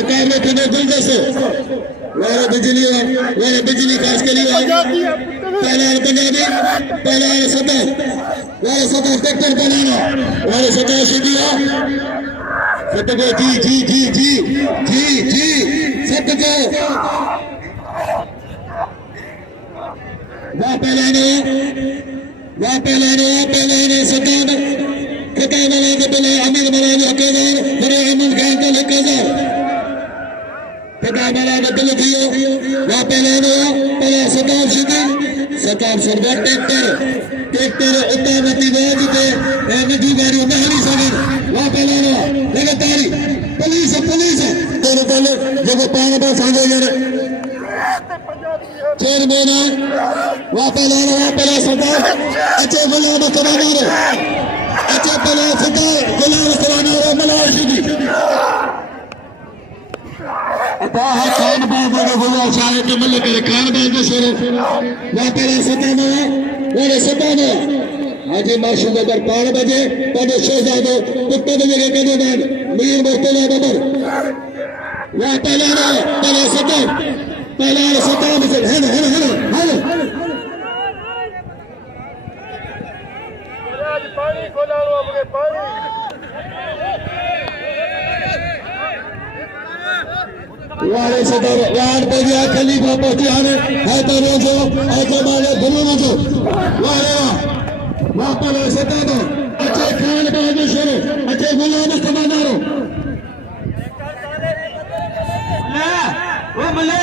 मुकाबले थे गुलदस्ते वाला बिजली खास करी पहला सदा ट्रैक्टर बनाना वाले सदा सीधिया सतको जी सतको वह पहलाने सदा खता वाला के पहले अमीर वाला जो अकेदार बड़े अमीर खान का लेकर खता वाला के दिल दियो वह पहला सताब सरदार ट्रैक्टर उतावती बाज पे नदी गाड़ी नहली सगर वह पहला लगातारी पुलिस तेरे पहले जब पान बा सांगे यार चेयरमैन वह पहला सरदार अच्छे गुलाम कराना अच्छा पहला सरदार गुलाम कराना मलाल सीधी बाहर खान बाग में बोला शायद तो मिल के खान बाग में शेर वह पहला सताना आज माशूद अगर 5 बजे 5 शहजादो कुत्ते बजे के कदम मीर मुर्तजा बबर वह पहला सताब से है पानी खोला लो अपने पानी वाले सदर वार्ड पे गया खलीफा पहुंचाने है तो रोजो ऐसे माले भूलो मुझो वाले सदर अच्छे खान बागे शुरू अच्छे गुलाम इस्तेमाल करो वो मले